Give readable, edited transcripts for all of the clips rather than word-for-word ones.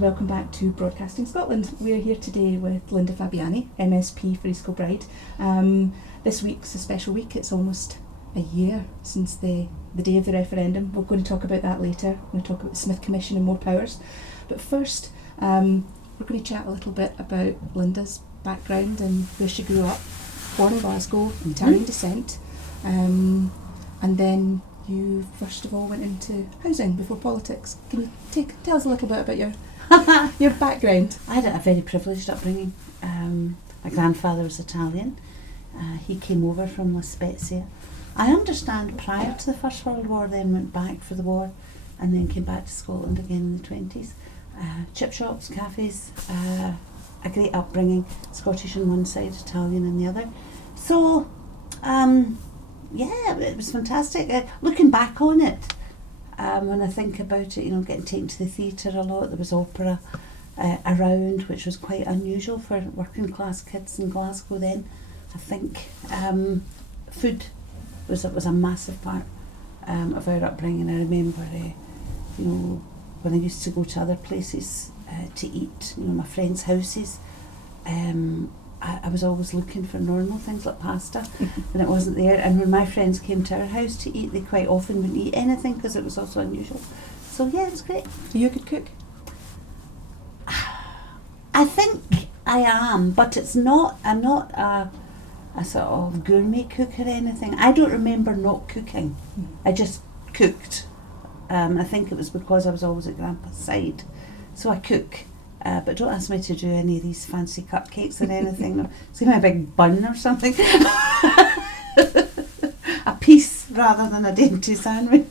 welcome back to Broadcasting Scotland. We're here today with Linda Fabiani, MSP for East Kilbride. This week's a special week. It's almost a year since the day of the referendum. We're going to talk about that later. We're going to talk about the Smith Commission and more powers. But first, we're going to chat a little bit about Linda's background and where she grew up. Born in Glasgow, Italian descent, and then you first of all went into housing before politics. Can you tell us a little bit about your background? I had a very privileged upbringing. My grandfather was Italian. He came over from La Spezia. I understand prior to the First World War, then went back for the war, and then came back to Scotland again in the 20s. Chip shops, cafes, a great upbringing, Scottish on one side, Italian on the other. So, yeah, it was fantastic. Looking back on it, when I think about it, you know, getting taken to the theatre a lot, there was opera around, which was quite unusual for working class kids in Glasgow then. I think food was a massive part of our upbringing. I remember, you know, when I used to go to other places to eat, you know, my friends' houses, I was always looking for normal things like pasta when it wasn't there, and when my friends came to our house to eat, they quite often wouldn't eat anything because it was also unusual. So yeah, it was great. So you could cook? I think I am, but I'm not a sort of gourmet cook or anything. I don't remember not cooking. I just cooked. I think it was because I was always at Grandpa's side, so I cook. But don't ask me to do any of these fancy cupcakes or anything. It's give me a big bun or something. A piece rather than a dainty sandwich.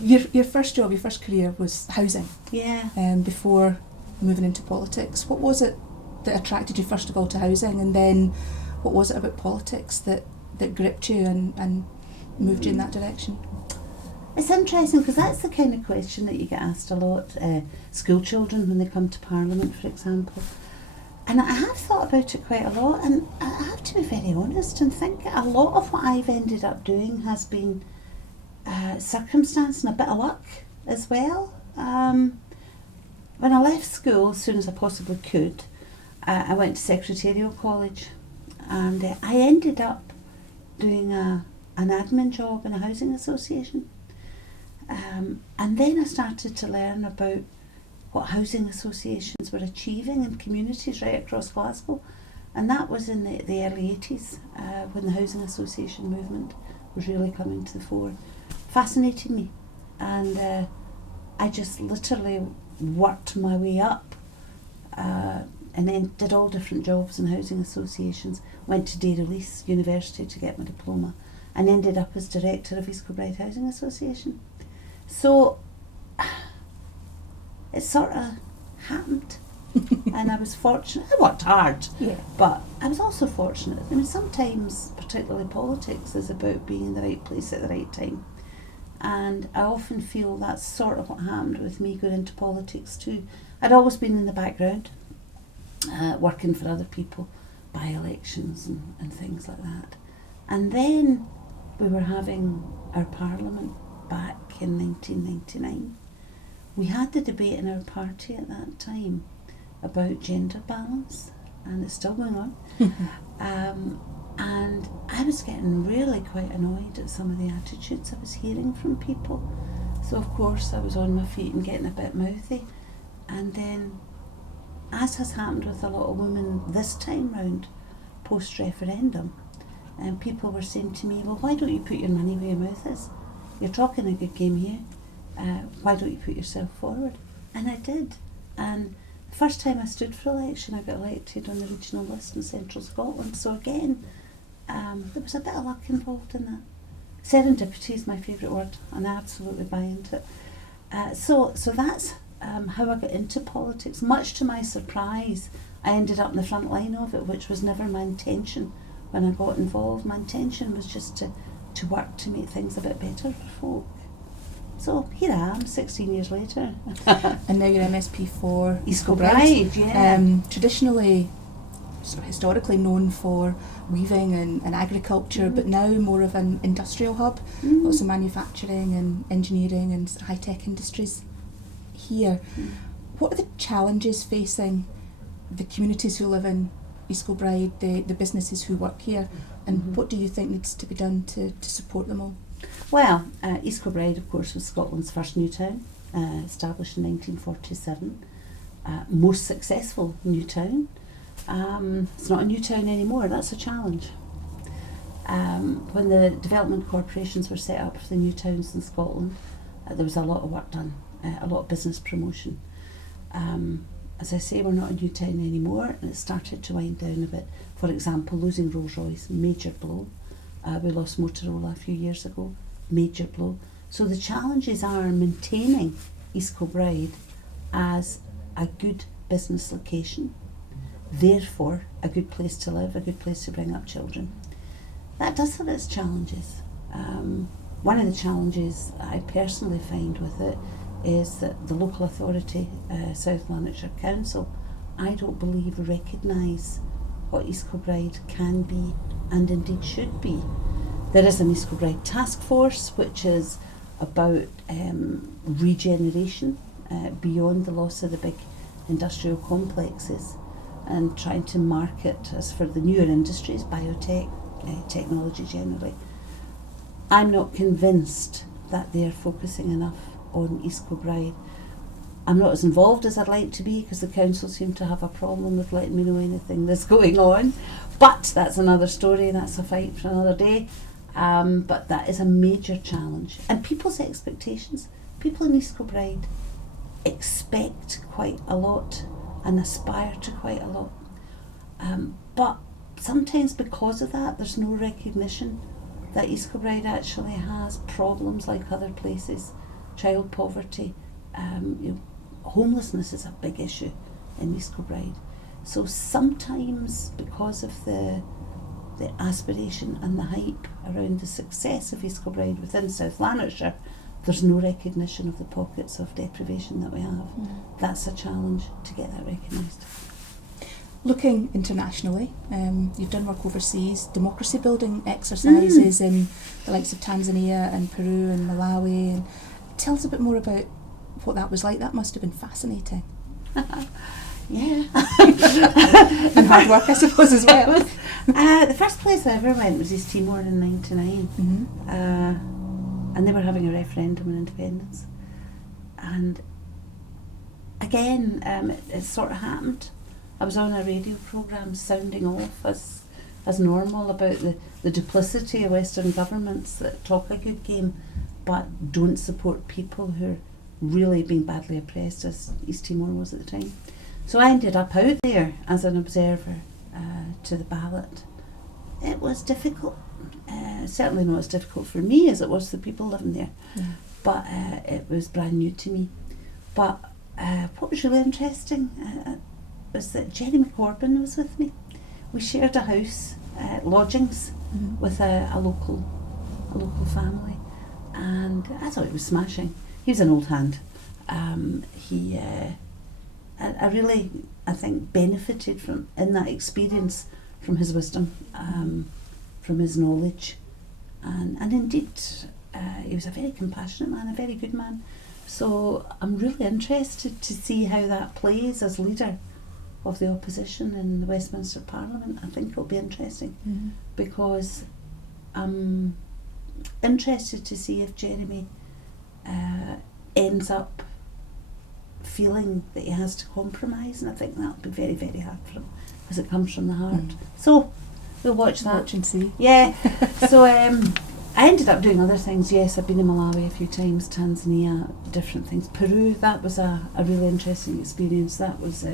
Your first job, your first career was housing. Yeah. Before moving into politics. What was it that attracted you first of all to housing, and then what was it about politics that gripped you and moved you in that direction? It's interesting because that's the kind of question that you get asked a lot, school children when they come to Parliament, for example. And I have thought about it quite a lot, and I have to be very honest and think a lot of what I've ended up doing has been circumstance and a bit of luck as well. When I left school, as soon as I possibly could, I went to secretarial college, and I ended up doing an admin job in a housing association. And then I started to learn about what housing associations were achieving in communities right across Glasgow, and that was in the early 80s when the housing association movement was really coming to the fore. Fascinated me, and I just literally worked my way up and then did all different jobs in housing associations, went to Dairylea University to get my diploma, and ended up as director of East Kilbride Housing Association. So it sort of happened, and I was fortunate. I worked hard, yeah, but I was also fortunate. I mean, sometimes, particularly politics, is about being in the right place at the right time, and I often feel that's sort of what happened with me going into politics too. I'd always been in the background, working for other people, by-elections and things like that. And then we were having our Parliament back in 1999. We had the debate in our party at that time about gender balance, and it's still going on. And I was getting really quite annoyed at some of the attitudes I was hearing from people. So of course I was on my feet and getting a bit mouthy. And then, as has happened with a lot of women this time round, post-referendum, and people were saying to me, well, why don't you put your money where your mouth is? You're talking a good game here. Why don't you put yourself forward? And I did. And the first time I stood for election, I got elected on the regional list in Central Scotland. So again, there was a bit of luck involved in that. Serendipity is my favourite word, and I absolutely buy into it. So that's how I got into politics. Much to my surprise, I ended up in the front line of it, which was never my intention when I got involved. My intention was just to work to make things a bit better for folk. So here I am, 16 years later. And now you're MSP for East Kilbride, yeah. Traditionally, sort of historically known for weaving and agriculture, but now more of an industrial hub. Lots of manufacturing and engineering and high-tech industries here. What are the challenges facing the communities who live in East Kilbride, the businesses who work here, and what do you think needs to be done to support them all? Well, East Kilbride, of course, was Scotland's first new town, established in 1947. Most successful new town. It's not a new town anymore, that's a challenge. When the development corporations were set up for the new towns in Scotland, there was a lot of work done, a lot of business promotion. As I say, we're not a new town anymore, and it started to wind down a bit. For example, losing Rolls-Royce, major blow. We lost Motorola a few years ago, major blow. So the challenges are maintaining East Kilbride as a good business location, therefore a good place to live, a good place to bring up children. That does have its challenges. One of the challenges I personally find with it is that the local authority, South Lanarkshire Council, I don't believe recognise what East Kilbride can be and indeed should be. There is an East Kilbride task force which is about regeneration beyond the loss of the big industrial complexes and trying to market as for the newer industries, biotech, technology generally. I'm not convinced that they're focusing enough on East Kilbride. I'm not as involved as I'd like to be because the council seem to have a problem with letting me know anything that's going on, but that's another story, that's a fight for another day. But that is a major challenge, and people's expectations. People in East Kilbride expect quite a lot and aspire to quite a lot, but sometimes because of that there's no recognition that East Kilbride actually has problems like other places. Child poverty, homelessness is a big issue in East Kilbride. So sometimes because of the aspiration and the hype around the success of East Kilbride within South Lanarkshire, there's no recognition of the pockets of deprivation that we have. That's a challenge to get that recognised. Looking internationally, you've done work overseas, democracy building exercises in the likes of Tanzania and Peru and Malawi. And tell us a bit more about what that was like. That must have been fascinating. Yeah. And hard work, I suppose, as well. The first place I ever went was East Timor in '99. And they were having a referendum on independence. And again, it sort of happened. I was on a radio programme sounding off as normal about the duplicity of Western governments that talk a good game but don't support people who are really being badly oppressed, as East Timor was at the time. So I ended up out there as an observer to the ballot. It was difficult, certainly not as difficult for me as it was for the people living there, but it was brand new to me. But what was really interesting was that Jeremy Corbyn was with me. We shared a house, lodgings, with a local family, and I thought it was smashing. He was an old hand. I really, I think, benefited from in that experience from his wisdom, from his knowledge, and indeed he was a very compassionate man, a very good man. So I'm really interested to see how that plays as leader of the opposition in the Westminster Parliament. I think it'll be interesting because I'm interested to see if Jeremy ends up feeling that he has to compromise, and I think that'll be very, very hard for him because it comes from the heart. So we'll watch that. Watch and see. Yeah. So I ended up doing other things. Yes, I've been in Malawi a few times, Tanzania, different things. Peru, that was a really interesting experience. That was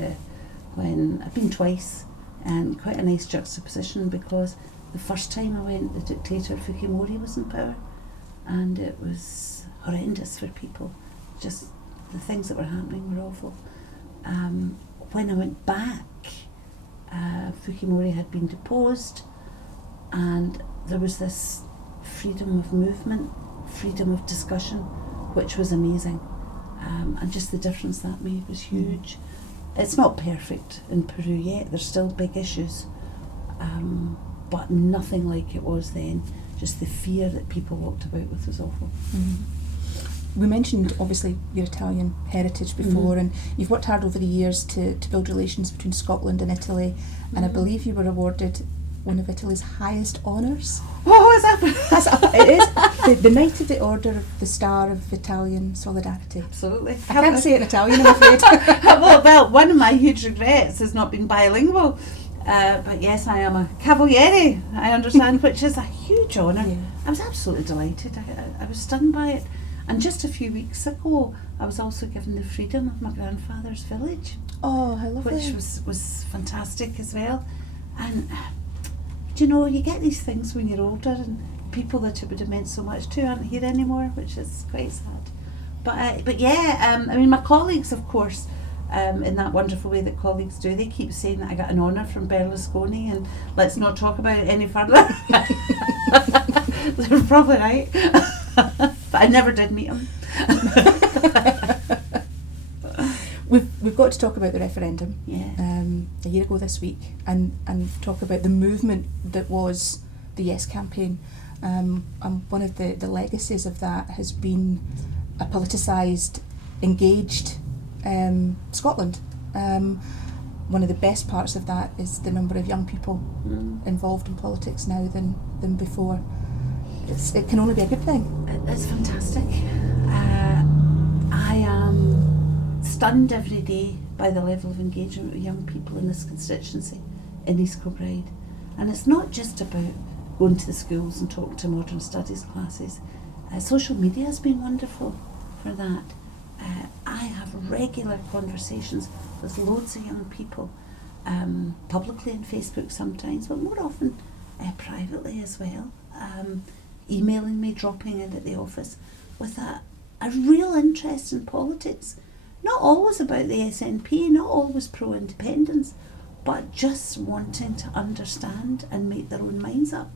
when I've been twice, and quite a nice juxtaposition because the first time I went, the dictator Fujimori was in power, and it was horrendous for people. Just the things that were happening were awful. When I went back, Fujimori had been deposed, and there was this freedom of movement, freedom of discussion, which was amazing. And just the difference that made was huge. It's not perfect in Peru yet, there's still big issues, but nothing like it was then. Just the fear that people walked about with was awful. we mentioned obviously your Italian heritage before, and you've worked hard over the years to build relations between Scotland and Italy, and I believe you were awarded one of Italy's highest honours. Oh, is that? It is the Knight of the Order of the Star of Italian Solidarity. Absolutely. I can't say it in Italian, I'm afraid. well, one of my huge regrets has not been bilingual. But yes, I am a Cavaliere, I understand, which is a huge honour. Yeah. I was absolutely delighted. I was stunned by it. And just a few weeks ago, I was also given the freedom of my grandfather's village. Oh, I love it. Which was fantastic as well. And, do you know, you get these things when you're older, and people that it would have meant so much to aren't here anymore, which is quite sad. But yeah, I mean, my colleagues, of course, in that wonderful way that colleagues do, they keep saying that I got an honour from Berlusconi, and let's not talk about it any further. They're probably right. But I never did meet him. We've got to talk about the referendum. Yeah. A year ago this week, and talk about the movement that was the Yes campaign. And one of the legacies of that has been a politicised, engaged Scotland. One of the best parts of that is the number of young people involved in politics now than before. It can only be a good thing. It's fantastic. I am stunned every day by the level of engagement with young people in this constituency in East Kilbride. And it's not just about going to the schools and talking to modern studies classes. Social media has been wonderful for that. I have regular conversations with loads of young people, publicly on Facebook sometimes, but more often privately as well, emailing me, dropping in at the office with a real interest in politics. Not always about the SNP, not always pro-independence, but just wanting to understand and make their own minds up.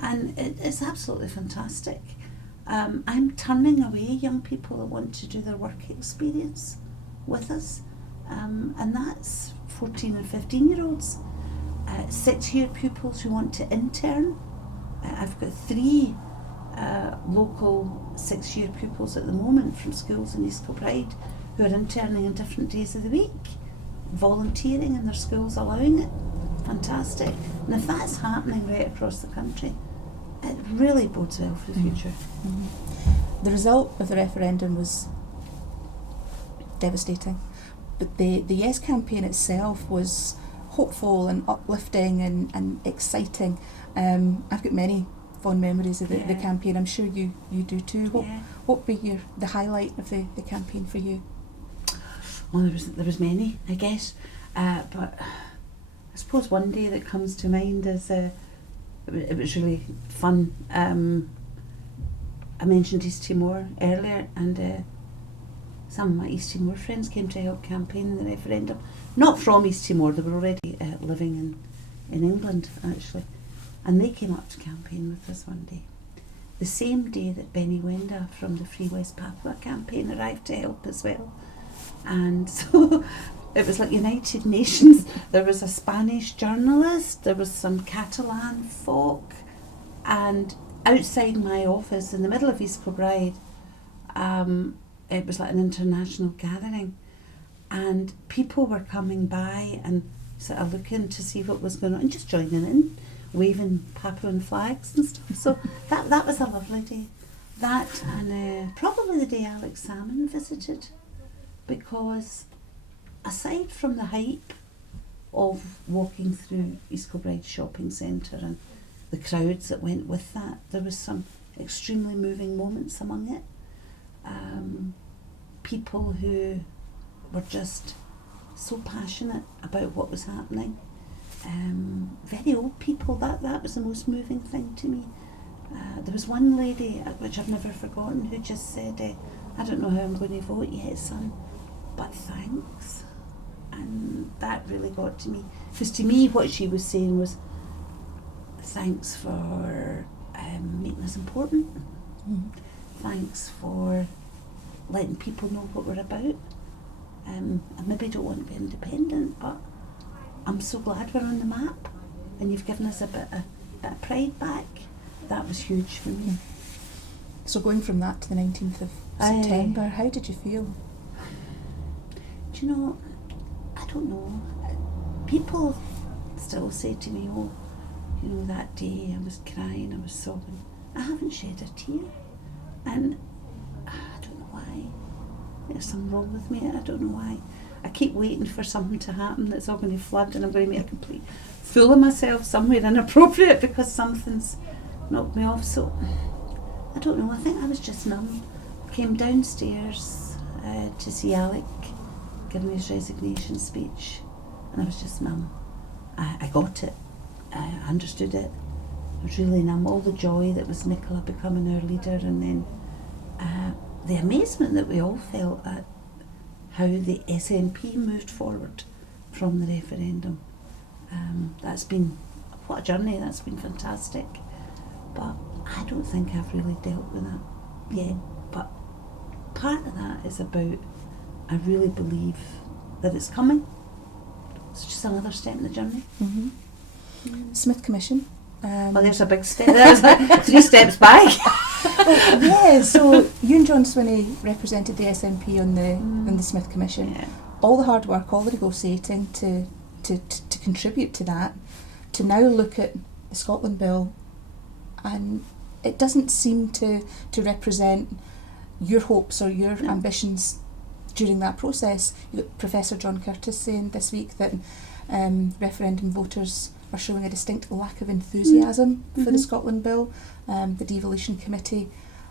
And it's absolutely fantastic. I'm turning away young people that want to do their work experience with us, and that's 14 and 15-year-olds, 6-year pupils who want to intern. I've got 3 local 6-year pupils at the moment from schools in East Kilbride who are interning on different days of the week, volunteering in their schools, allowing it. Fantastic. And if that's happening right across the country, it really bodes well for the future. The result of the referendum was devastating, but the Yes campaign itself was hopeful and uplifting and exciting. I've got many fond memories of the campaign. I'm sure you do too. What would be the highlight of the campaign for you? Well, there was many, I guess, but I suppose one day that comes to mind is it was really fun. I mentioned East Timor earlier, and some of my East Timor friends came to help campaign in the referendum. Not from East Timor, they were already living in England actually, and they came up to campaign with us one day. The same day that Benny Wenda from the Free West Papua campaign arrived to help as well. And so it was like United Nations. There was a Spanish journalist, there was some Catalan folk, and outside my office in the middle of East Kilbride, it was like an international gathering, and people were coming by and sort of looking to see what was going on and just joining in, waving Papuan flags and stuff. So that was a lovely day. That and probably the day Alex Salmon visited, because aside from the hype of walking through East Kilbride shopping centre and the crowds that went with that, there was some extremely moving moments among it. People who were just so passionate about what was happening. Very old people, that was the most moving thing to me. There was one lady, which I've never forgotten, who just said, I don't know how I'm going to vote yet, son, but thanks. And that really got to me. Because to me, what she was saying was, thanks for making us important. Thanks for letting people know what we're about. I maybe don't want to be independent, but I'm so glad we're on the map, and you've given us a bit of pride back. That was huge for me. So going from that to the 19th of September. How did you feel? Do you know, I don't know. People still say to me, oh, you know, that day I was crying, I was sobbing. I haven't shed a tear. And I don't know why. There's something wrong with me. I don't know why. I keep waiting for something to happen that's all going to flood and I'm going to make a complete fool of myself somewhere inappropriate because something's knocked me off. So I don't know. I think I was just numb. Came downstairs to see Alec giving his resignation speech, and I was just numb. I got it. I understood it. I was really numb. All the joy that was Nicola becoming our leader, and then the amazement that we all felt at how the SNP moved forward from the referendum. That's been, what a journey, that's been fantastic. But I don't think I've really dealt with that yet. But part of that is about, I really believe that it's coming. It's just another step in the journey. Mm-hmm. Smith Commission. Well, there's a big step. There's like 3 steps back. Well, yeah, so you and John Swinney represented the SNP on the Smith Commission. Yeah. All the hard work, all the negotiating to contribute to that, to now look at the Scotland Bill, and it doesn't seem to represent your hopes or your ambitions during that process. You got Professor John Curtis saying this week that referendum voters are showing a distinct lack of enthusiasm for the Scotland Bill. The Devolution Committee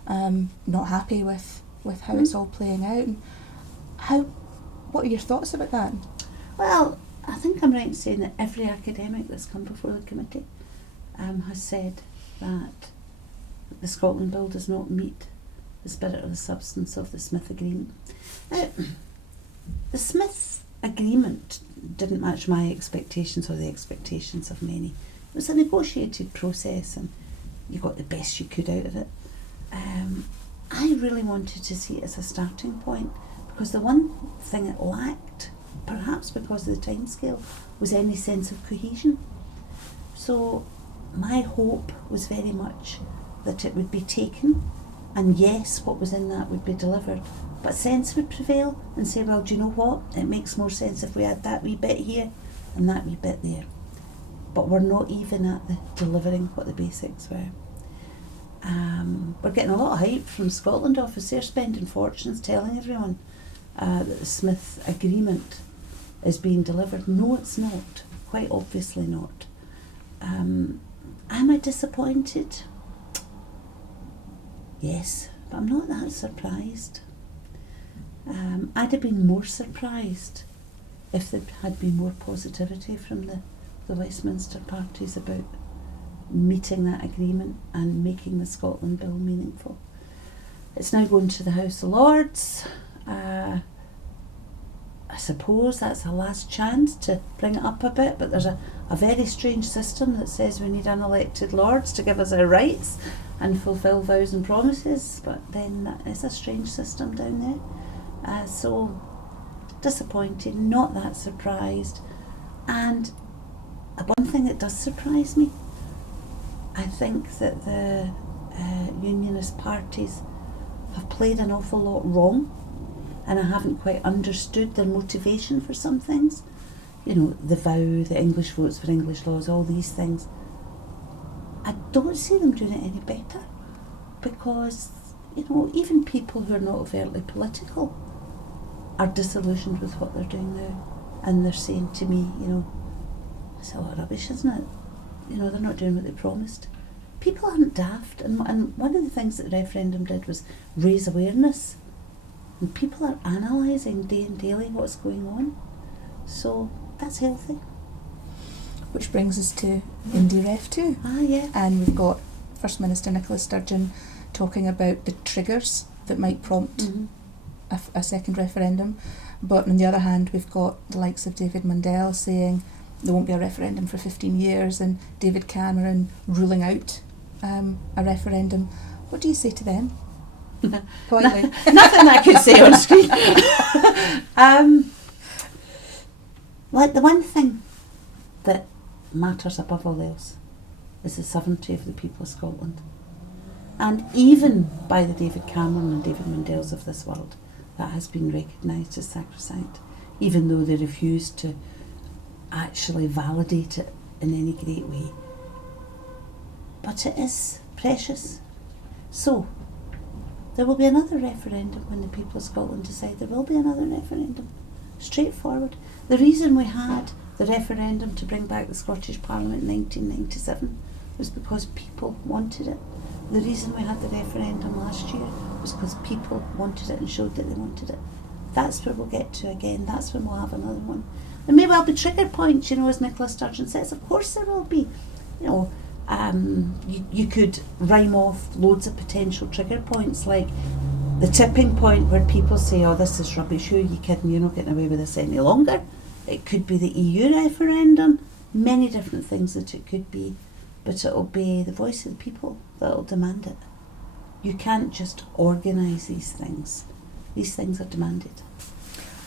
not happy with how it's all playing out. What are your thoughts about that? Well, I think I'm right in saying that every academic that's come before the committee has said that the Scotland Bill does not meet the spirit or the substance of the Smith Agreement. Now, the Smith Agreement didn't match my expectations or the expectations of many. It was a negotiated process and you got the best you could out of it. I really wanted to see it as a starting point because the one thing it lacked, perhaps because of the timescale, was any sense of cohesion. So my hope was very much that it would be taken and yes, what was in that would be delivered, but sense would prevail and say, well, do you know what? It makes more sense if we add that wee bit here and that wee bit there. But we're not even at the delivering what the basics were. We're getting a lot of hype from Scotland Office. They're spending fortunes telling everyone that the Smith Agreement is being delivered. No, it's not. Quite obviously not. Am I disappointed? Yes, but I'm not that surprised. I'd have been more surprised if there had been more positivity from the Westminster parties about meeting that agreement and making the Scotland Bill meaningful. It's now going to the House of Lords. I suppose that's a last chance to bring it up a bit, but there's a very strange system that says we need unelected Lords to give us our rights and fulfil vows and promises, but then that is a strange system down there. So disappointed, not that surprised. And one thing that does surprise me, I think that the unionist parties have played an awful lot wrong, and I haven't quite understood their motivation for some things. You know, the vow, the English votes for English laws, all these things. I don't see them doing it any better because, you know, even people who are not overtly political are disillusioned with what they're doing now, and they're saying to me, you know, it's a lot of rubbish, isn't it? You know, they're not doing what they promised. People aren't daft, and one of the things that the referendum did was raise awareness, and people are analysing day and daily what's going on, so that's healthy. Which brings us to IndyRef 2. Ah, yeah. And we've got First Minister Nicola Sturgeon talking about the triggers that might prompt a second referendum, but on the other hand we've got the likes of David Mundell saying there won't be a referendum for 15 years and David Cameron ruling out a referendum. What do you say to them? Politely. Nothing I could say on screen. Like the one thing that matters above all else is the sovereignty of the people of Scotland. And even by the David Cameron and David Mundells of this world, that has been recognised as sacrosanct, even though they refuse to actually validate it in any great way. But it is precious. So, there will be another referendum when the people of Scotland decide there will be another referendum. Straightforward. The reason we had the referendum to bring back the Scottish Parliament in 1997 was because people wanted it. The reason we had the referendum last year was because people wanted it and showed that they wanted it. That's where we'll get to again. That's when we'll have another one. There may well be trigger points, as Nicola Sturgeon says. Of course there will be. You could rhyme off loads of potential trigger points, like the tipping point where people say, oh, this is rubbish, who are you kidding, you're not getting away with this any longer. It could be the EU referendum, many different things that it could be, but it'll be the voice of the people that'll demand it. You can't just organise these things. These things are demanded.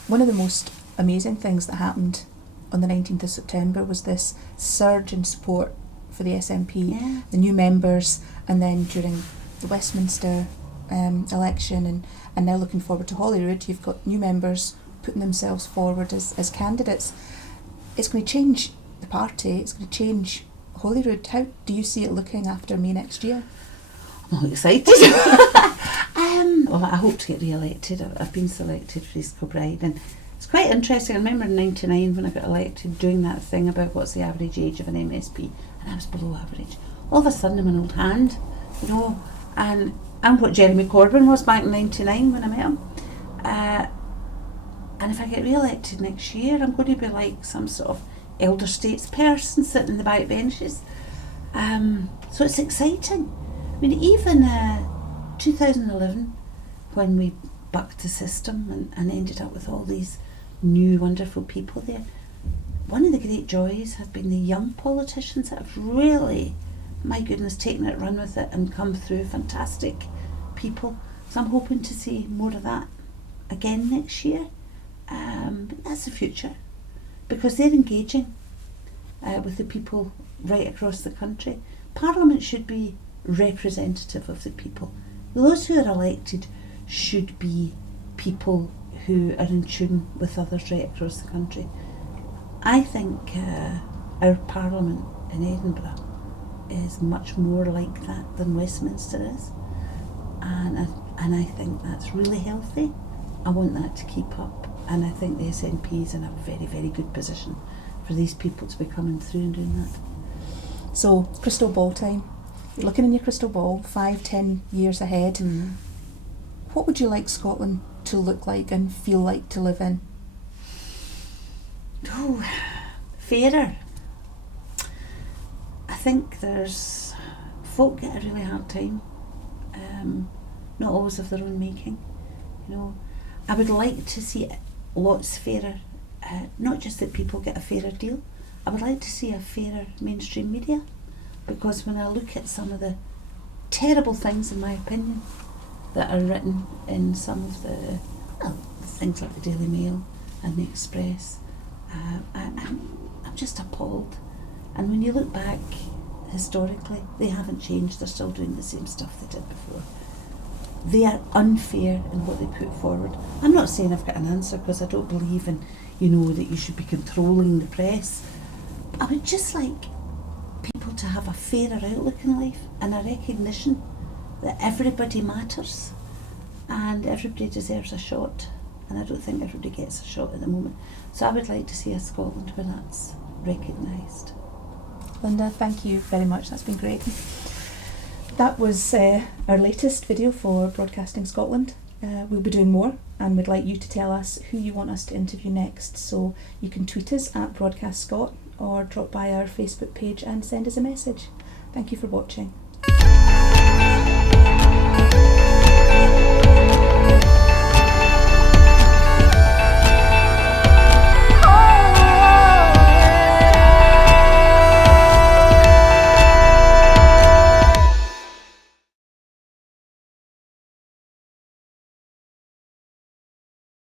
One of the most amazing things that happened on the 19th of September was this surge in support for the SNP, the new members, and then during the Westminster election and now looking forward to Holyrood, you've got new members putting themselves forward as candidates. It's going to change the party, it's going to change Holyrood. How do you see it looking after May next year? I'm all excited. Well, I hope to get re-elected. I've been selected for East Kilbride, and it's quite interesting. I remember in '99 when I got elected doing that thing about what's the average age of an MSP, and I was below average. All of a sudden I'm an old hand, and I'm what Jeremy Corbyn was back in '99 when I met him. And if I get re-elected next year, I'm going to be like some sort of elder statesperson sitting in the back benches. So it's exciting. I mean, even 2011, when we bucked the system and ended up with all these new wonderful people there, one of the great joys has been the young politicians that have really, my goodness, taken it, run with it, and come through fantastic people. So I'm hoping to see more of that again next year. That's the future, because they're engaging with the people right across the country. Parliament should be representative of the people. Those who are elected should be people who are in tune with others right across the country. I think our Parliament in Edinburgh is much more like that than Westminster is, and I think that's really healthy. I want that to keep up, and I think the SNP is in a very, very good position for these people to be coming through and doing that. So, crystal ball time. You're looking in your crystal ball 5-10 years ahead. Mm. What would you like Scotland to look like and feel like to live in? Oh, fairer. I think there's folk get a really hard time, not always of their own making. I would like to see it lots fairer, not just that people get a fairer deal. I would like to see a fairer mainstream media, because when I look at some of the terrible things, in my opinion, that are written in some of the things like the Daily Mail and the Express, I'm just appalled. And when you look back historically, they haven't changed. They're still doing the same stuff they did before. They are unfair in what they put forward. I'm not saying I've got an answer, because I don't believe in, that you should be controlling the press. But I would just like people to have a fairer outlook in life and a recognition that everybody matters and everybody deserves a shot. And I don't think everybody gets a shot at the moment. So I would like to see a Scotland where that's recognised. Linda, thank you very much. That's been great. That was our latest video for Broadcasting Scotland. We'll be doing more, and we'd like you to tell us who you want us to interview next. So you can tweet us at Broadcast Scot or drop by our Facebook page and send us a message. Thank you for watching.